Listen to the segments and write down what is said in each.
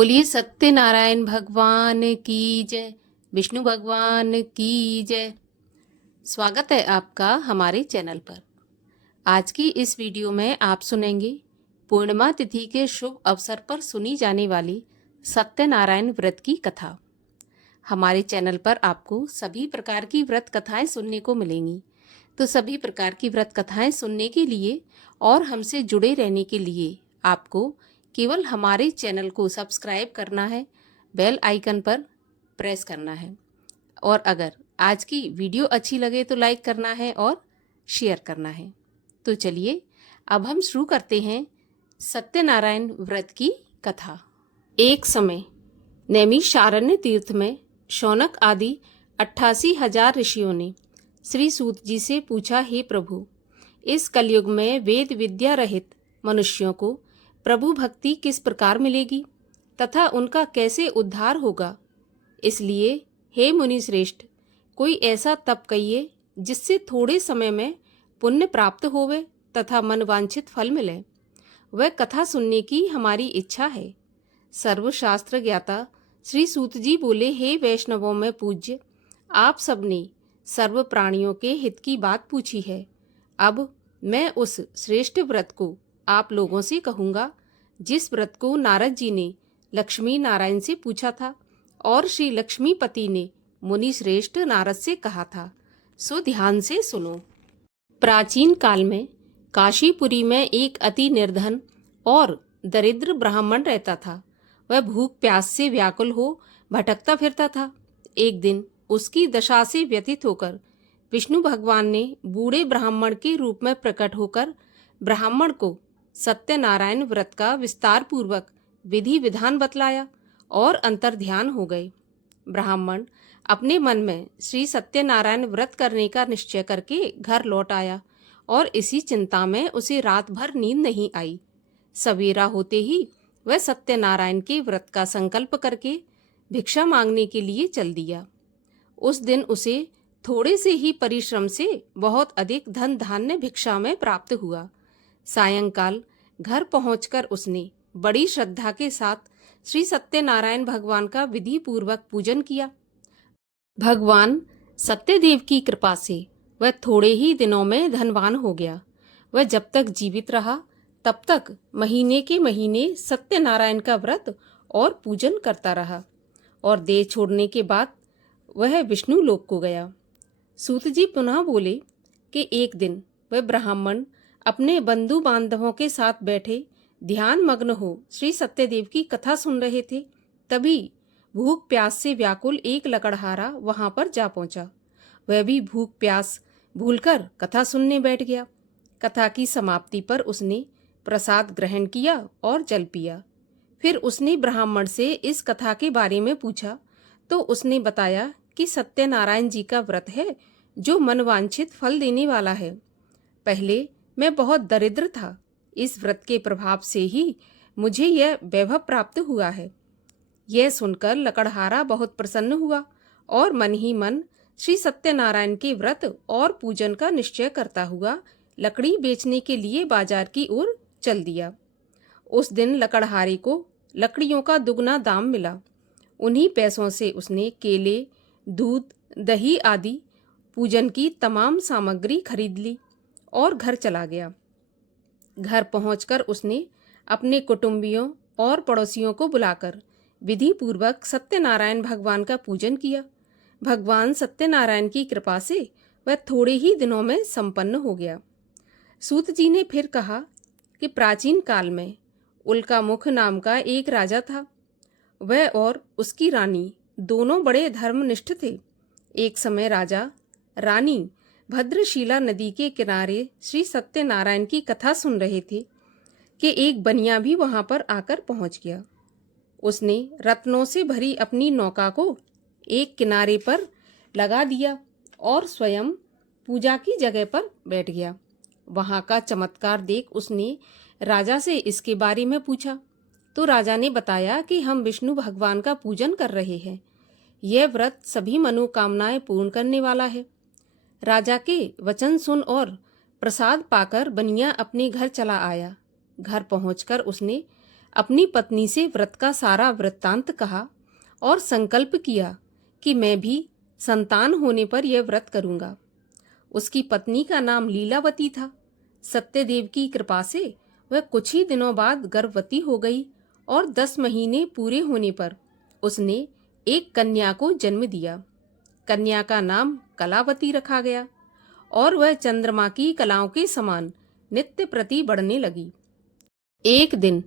बोलिए सत्यनारायण भगवान की जय। विष्णु भगवान की जय। स्वागत है आपका हमारे चैनल पर। आज की इस वीडियो में आप सुनेंगे पूर्णिमा तिथि के शुभ अवसर पर सुनी जाने वाली सत्यनारायण व्रत की कथा। हमारे चैनल पर आपको सभी प्रकार की व्रत कथाएं सुनने को मिलेंगी। तो सभी प्रकार की व्रत कथाएं सुनने के लिए और हमसे जुड़े रहने के लिए आपको केवल हमारे चैनल को सब्सक्राइब करना है, बेल आइकन पर प्रेस करना है और अगर आज की वीडियो अच्छी लगे तो लाइक करना है और शेयर करना है। तो चलिए अब हम शुरू करते हैं सत्यनारायण व्रत की कथा। एक समय नैमिषारण्य तीर्थ में शौनक आदि 88,000 ऋषियों ने श्री सूत जी से पूछा, हे प्रभु, इस कलयुग में वेद विद्या रहित मनुष्यों को प्रभु भक्ति किस प्रकार मिलेगी तथा उनका कैसे उद्धार होगा। इसलिए हे मुनि श्रेष्ठ, कोई ऐसा तप कहिए जिससे थोड़े समय में पुण्य प्राप्त होवे तथा मनवांछित फल मिले। वह कथा सुनने की हमारी इच्छा है। सर्वशास्त्र ज्ञाता श्री सूत जी बोले, हे वैष्णवों में पूज्य, आप सबने सर्व प्राणियों के हित की बात पूछी है। अब मैं उस श्रेष्ठ व्रत को आप लोगों से कहूँगा जिस व्रत को नारद जी ने लक्ष्मी नारायण से पूछा था और श्री लक्ष्मीपति ने मुनि श्रेष्ठ नारद से कहा था। सो ध्यान से सुनो। प्राचीन काल में काशीपुरी में एक अति निर्धन और दरिद्र ब्राह्मण रहता था। वह भूख प्यास से व्याकुल हो भटकता फिरता था। एक दिन उसकी दशा से व्यथित होकर विष्णु भगवान ने बूढ़े ब्राह्मण के रूप में प्रकट होकर ब्राह्मण को सत्यनारायण व्रत का विस्तार पूर्वक विधि विधान बतलाया और अंतर्ध्यान हो गए। ब्राह्मण अपने मन में श्री सत्यनारायण व्रत करने का निश्चय करके घर लौट आया और इसी चिंता में उसे रात भर नींद नहीं आई। सवेरा होते ही वह सत्यनारायण के व्रत का संकल्प करके भिक्षा मांगने के लिए चल दिया। उस दिन उसे थोड़े से ही परिश्रम से बहुत अधिक धन धान्य भिक्षा में प्राप्त हुआ। सायंकाल घर पहुंचकर उसने बड़ी श्रद्धा के साथ श्री सत्यनारायण भगवान का विधि पूर्वक पूजन किया। भगवान सत्यदेव की कृपा से वह थोड़े ही दिनों में धनवान हो गया। वह जब तक जीवित रहा तब तक महीने के महीने सत्यनारायण का व्रत और पूजन करता रहा और देह छोड़ने के बाद वह विष्णु लोक को गया। सूत जी पुनः बोले कि एक दिन वह ब्राह्मण अपने बंधु बांधवों के साथ बैठे ध्यान मग्न हो श्री सत्यदेव की कथा सुन रहे थे। तभी भूख प्यास से व्याकुल एक लकड़हारा वहां पर जा पहुंचा। वह भी भूख प्यास भूलकर कथा सुनने बैठ गया। कथा की समाप्ति पर उसने प्रसाद ग्रहण किया और जल पिया। फिर उसने ब्राह्मण से इस कथा के बारे में पूछा तो उसने बताया कि सत्यनारायण जी का व्रत है जो मनवांछित फल देने वाला है। पहले मैं बहुत दरिद्र था, इस व्रत के प्रभाव से ही मुझे यह वैभव प्राप्त हुआ है। यह सुनकर लकड़हारा बहुत प्रसन्न हुआ और मन ही मन श्री सत्यनारायण के व्रत और पूजन का निश्चय करता हुआ लकड़ी बेचने के लिए बाजार की ओर चल दिया। उस दिन लकड़हारे को लकड़ियों का दुगना दाम मिला। उन्हीं पैसों से उसने केले, दूध, दही आदि पूजन की तमाम सामग्री खरीद ली और घर चला गया। घर पहुंचकर उसने अपने कुटुंबियों और पड़ोसियों को बुलाकर विधि पूर्वक सत्यनारायण भगवान का पूजन किया। भगवान सत्यनारायण की कृपा से वह थोड़े ही दिनों में संपन्न हो गया। सूत जी ने फिर कहा कि प्राचीन काल में उल्कामुख नाम का एक राजा था। वह और उसकी रानी दोनों बड़े धर्मनिष्ठ थे। एक समय राजा रानी भद्रशिला नदी के किनारे श्री सत्यनारायण की कथा सुन रहे थे कि एक बनिया भी वहां पर आकर पहुंच गया। उसने रत्नों से भरी अपनी नौका को एक किनारे पर लगा दिया और स्वयं पूजा की जगह पर बैठ गया। वहां का चमत्कार देख उसने राजा से इसके बारे में पूछा तो राजा ने बताया कि हम विष्णु भगवान का पूजन कर रहे हैं। यह व्रत सभी मनोकामनाएं पूर्ण करने वाला है। राजा के वचन सुन और प्रसाद पाकर बनिया अपने घर चला आया। घर पहुंचकर उसने अपनी पत्नी से व्रत का सारा वृत्तांत कहा और संकल्प किया कि मैं भी संतान होने पर यह व्रत करूंगा। उसकी पत्नी का नाम लीलावती था। सत्यदेव की कृपा से वह कुछ ही दिनों बाद गर्भवती हो गई और 10 महीने पूरे होने पर उसने एक कन्या को जन्म दिया। कन्या का नाम कलावती रखा गया और वह चंद्रमा की कलाओं के समान नित्य प्रति बढ़ने लगी। एक दिन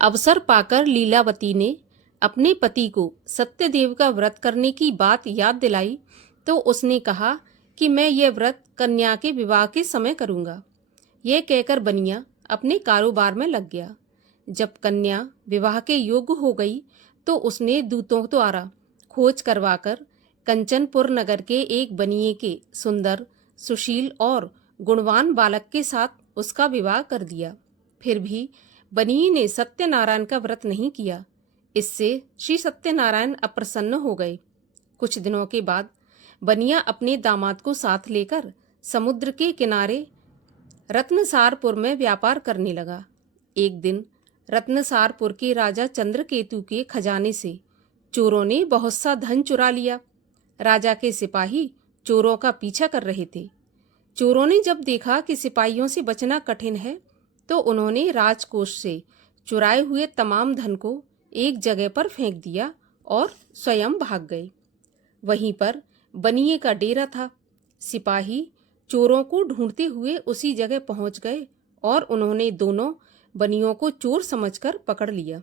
अवसर पाकर लीलावती ने अपने पति को सत्यदेव का व्रत करने की बात याद दिलाई तो उसने कहा कि मैं यह व्रत कन्या के विवाह के समय करूंगा। यह कहकर बनिया अपने कारोबार में लग गया। जब कन्या विवाह के योग्य हो गई तो उसने दूतों द्वारा खोज करवाकर कंचनपुर नगर के एक बनिए के सुंदर, सुशील और गुणवान बालक के साथ उसका विवाह कर दिया। फिर भी बनिए ने सत्यनारायण का व्रत नहीं किया। इससे श्री सत्यनारायण अप्रसन्न हो गए। कुछ दिनों के बाद बनिया अपने दामाद को साथ लेकर समुद्र के किनारे रत्नसारपुर में व्यापार करने लगा। एक दिन रत्नसारपुर के राजा चंद्रकेतु के खजाने से चोरों ने बहुत सा धन चुरा लिया। राजा के सिपाही चोरों का पीछा कर रहे थे। चोरों ने जब देखा कि सिपाहियों से बचना कठिन है तो उन्होंने राजकोष से चुराए हुए तमाम धन को एक जगह पर फेंक दिया और स्वयं भाग गए। वहीं पर बनिए का डेरा था। सिपाही चोरों को ढूंढते हुए उसी जगह पहुंच गए और उन्होंने दोनों बनियों को चोर समझकर पकड़ लिया।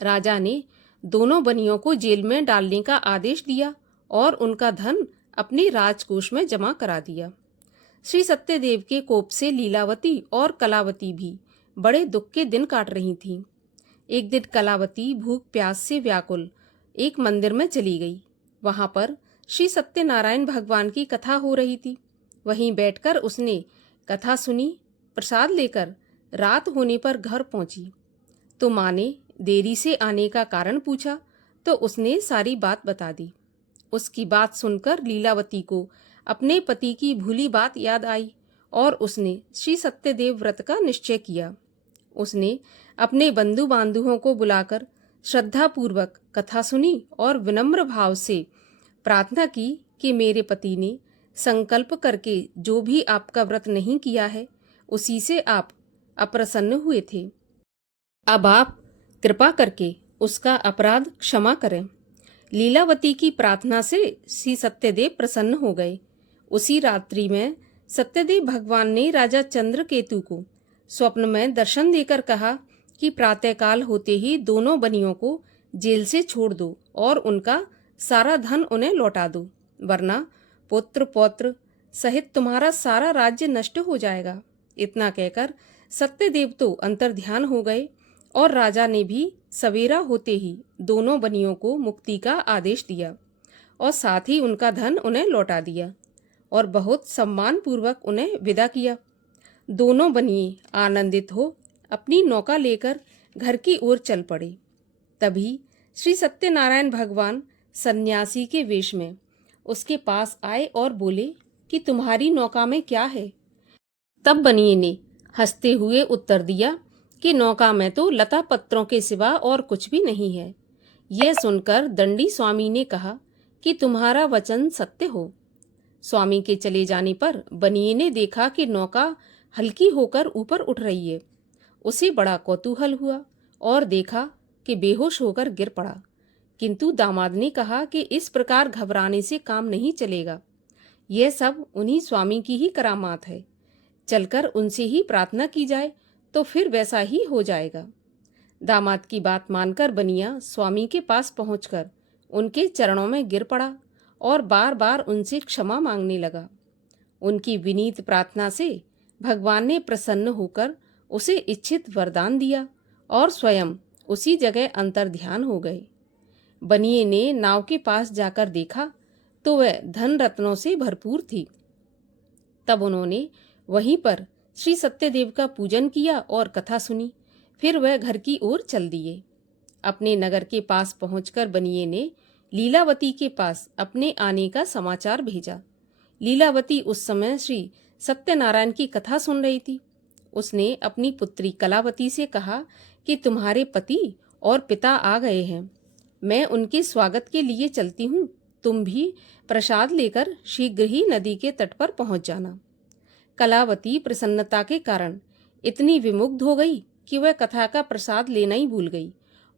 राजा ने दोनों बनियों को जेल में डालने का आदेश दिया और उनका धन अपने राजकोष में जमा करा दिया। श्री सत्यदेव के कोप से लीलावती और कलावती भी बड़े दुख के दिन काट रही थीं। एक दिन कलावती भूख प्यास से व्याकुल एक मंदिर में चली गई। वहां पर श्री सत्यनारायण भगवान की कथा हो रही थी। वहीं बैठकर उसने कथा सुनी। प्रसाद लेकर रात होने पर घर पहुंची तो माँ ने देरी से आने का कारण पूछा तो उसने सारी बात बता दी। उसकी बात सुनकर लीलावती को अपने पति की भूली बात याद आई और उसने श्री सत्यदेव व्रत का निश्चय किया। उसने अपने बंधु बांधवों को बुलाकर श्रद्धापूर्वक कथा सुनी और विनम्र भाव से प्रार्थना की कि मेरे पति ने संकल्प करके जो भी आपका व्रत नहीं किया है उसी से आप अप्रसन्न हुए थे। अब आप कृपा करके उसका अपराध क्षमा करें। लीलावती की प्रार्थना से श्री सत्यदेव प्रसन्न हो गए। उसी रात्रि में सत्यदेव भगवान ने राजा चंद्रकेतु को स्वप्न में दर्शन देकर कहा कि प्रातःकाल होते ही दोनों बनियों को जेल से छोड़ दो और उनका सारा धन उन्हें लौटा दो, वरना पुत्र पौत्र सहित तुम्हारा सारा राज्य नष्ट हो जाएगा। इतना कहकर सत्यदेव तो अंतर्ध्यान हो गए और राजा ने भी सवेरा होते ही दोनों बनियों को मुक्ति का आदेश दिया और साथ ही उनका धन उन्हें लौटा दिया और बहुत सम्मान पूर्वक उन्हें विदा किया। दोनों बनिए आनंदित हो अपनी नौका लेकर घर की ओर चल पड़े। तभी श्री सत्यनारायण भगवान सन्यासी के वेश में उसके पास आए और बोले कि तुम्हारी नौका में क्या है। तब बनिए ने हंसते हुए उत्तर दिया कि नौका में तो लता पत्रों के सिवा और कुछ भी नहीं है। यह सुनकर दंडी स्वामी ने कहा कि तुम्हारा वचन सत्य हो। स्वामी के चले जाने पर बनिए ने देखा कि नौका हल्की होकर ऊपर उठ रही है। उसे बड़ा कौतूहल हुआ और देखा कि बेहोश होकर गिर पड़ा। किंतु दामाद ने कहा कि इस प्रकार घबराने से काम नहीं चलेगा। यह सब उन्हीं स्वामी की ही करामात है। चलकर उनसे ही प्रार्थना की जाए तो फिर वैसा ही हो जाएगा। दामाद की बात मानकर बनिया स्वामी के पास पहुंचकर उनके चरणों में गिर पड़ा और बार बार उनसे क्षमा मांगने लगा। उनकी विनीत प्रार्थना से भगवान ने प्रसन्न होकर उसे इच्छित वरदान दिया और स्वयं उसी जगह अंतर्ध्यान हो गए। बनिए ने नाव के पास जाकर देखा तो वह धन रत्नों से भरपूर थी। तब उन्होंने वहीं पर श्री सत्यदेव का पूजन किया और कथा सुनी। फिर वह घर की ओर चल दिए। अपने नगर के पास पहुंचकर बनिए ने लीलावती के पास अपने आने का समाचार भेजा। लीलावती उस समय श्री सत्यनारायण की कथा सुन रही थी। उसने अपनी पुत्री कलावती से कहा कि तुम्हारे पति और पिता आ गए हैं। मैं उनके स्वागत के लिए चलती हूँ। तुम भी प्रसाद लेकर शीघ्र ही नदी के तट पर पहुंच जाना। कलावती प्रसन्नता के कारण इतनी विमुग्ध हो गई कि वह कथा का प्रसाद लेना ही भूल गई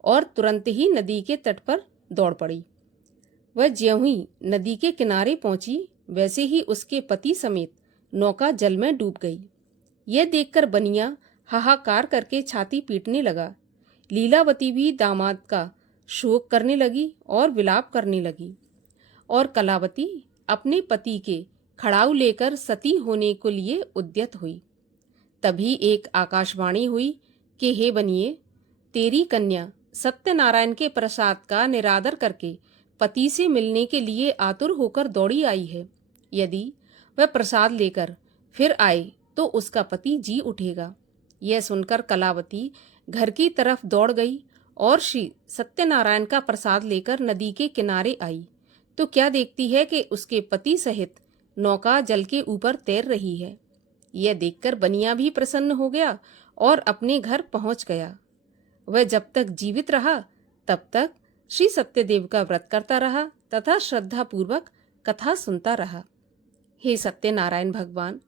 और तुरंत ही नदी के तट पर दौड़ पड़ी। वह ज्यों ही नदी के किनारे पहुंची, वैसे ही उसके पति समेत नौका जल में डूब गई। यह देखकर बनिया हाहाकार करके छाती पीटने लगा। लीलावती भी दामाद का शोक करने लगी और विलाप करने लगी, और कलावती अपने पति के खड़ाऊ लेकर सती होने के लिए उद्यत हुई। तभी एक आकाशवाणी हुई कि हे बनिए, तेरी कन्या सत्यनारायण के प्रसाद का निरादर करके पति से मिलने के लिए आतुर होकर दौड़ी आई है। यदि वह प्रसाद लेकर फिर आए तो उसका पति जी उठेगा। यह सुनकर कलावती घर की तरफ दौड़ गई और श्री सत्यनारायण का प्रसाद लेकर नदी के किनारे आई तो क्या देखती है कि उसके पति सहित नौका जल के ऊपर तैर रही है। यह देखकर बनिया भी प्रसन्न हो गया और अपने घर पहुंच गया। वह जब तक जीवित रहा तब तक श्री सत्यदेव का व्रत करता रहा तथा श्रद्धापूर्वक कथा सुनता रहा। हे सत्यनारायण भगवान,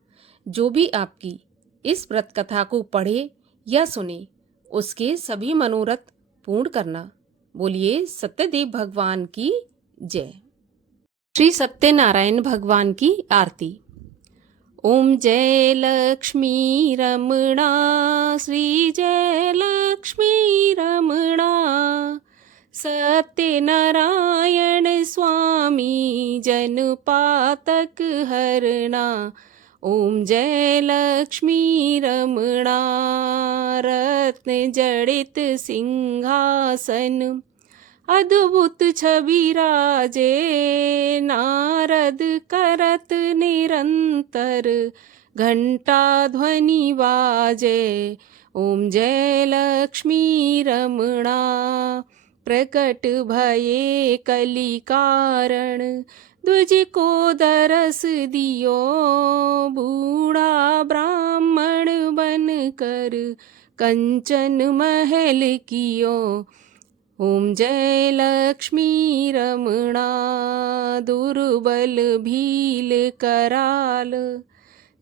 जो भी आपकी इस व्रत कथा को पढ़े या सुने उसके सभी मनोरथ पूर्ण करना। बोलिए सत्यदेव भगवान की जय। श्री सत्यनारायण भगवान की आरती। ओम जय लक्ष्मी रमणा, श्री जय लक्ष्मी रमणा, सत्यनारायण स्वामी जन पातक हरणा। ओम जय लक्ष्मी रमणा, रत्न जड़ित सिंहासन, अद्भुत छवि राजे, नारद करत निरंतर, घंटा ध्वनि बाजे। ओम जय लक्ष्मी रमणा, प्रकट भये कली कारण, द्विज को दरस दियो, बूढ़ा ब्राह्मण बन कर कंचन महल कियो। ओम जय लक्ष्मी रमणा, दुर्बल भील कराल,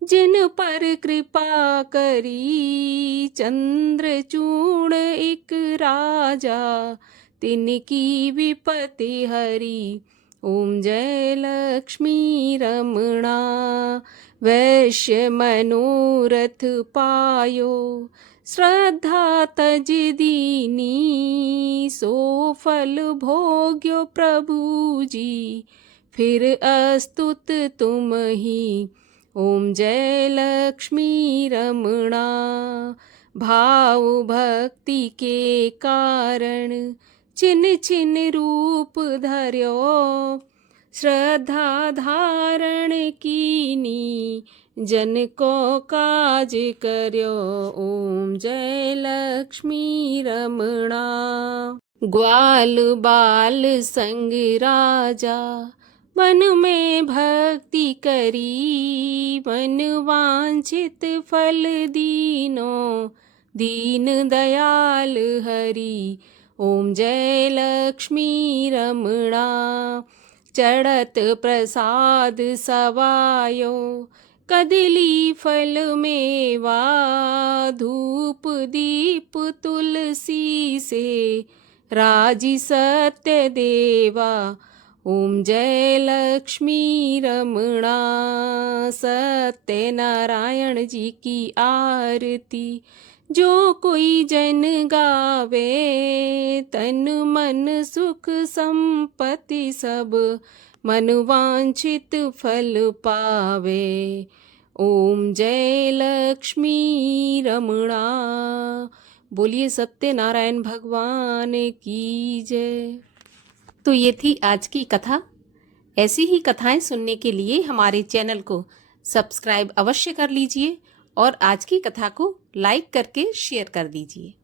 जिन पर कृपा करी, चंद्रचूड़ एक राजा, तिनकी विपत्ति हरी। ओम जय लक्ष्मी रमणा, वैश्य मनोरथ पायो, श्रद्धा तज दीनी, सो फल भोग्यो प्रभु जी, फिर अस्तुत तुम ही। ओम जय लक्ष्मी रमणा, भाव भक्ति के कारण, छिन छिन रूप धर्यो, श्रद्धा धारण कीनी, जन को काज कर्यो। ओम जय लक्ष्मी रमणा, ग्वाल बाल संग राजा, मन में भक्ति करी, मन वांछित फल दीनो, दीन दयाल हरि। ओम जय लक्ष्मी रमणा, चढ़त प्रसाद सवायो, कदली फल मेवा, धूप दीप तुलसी से, राजी सत्य देवा। ओम जय लक्ष्मी रमणा, सत्यनारायण जी की आरती, जो कोई जन गावे, तन मन सुख संपत्ति सब, मन वांछित फल पावे। ओम जय लक्ष्मी रमणा। बोलिए सत्यनारायण भगवान की जय। तो ये थी आज की कथा। ऐसी ही कथाएं सुनने के लिए हमारे चैनल को सब्सक्राइब अवश्य कर लीजिए और आज की कथा को लाइक करके शेयर कर दीजिए।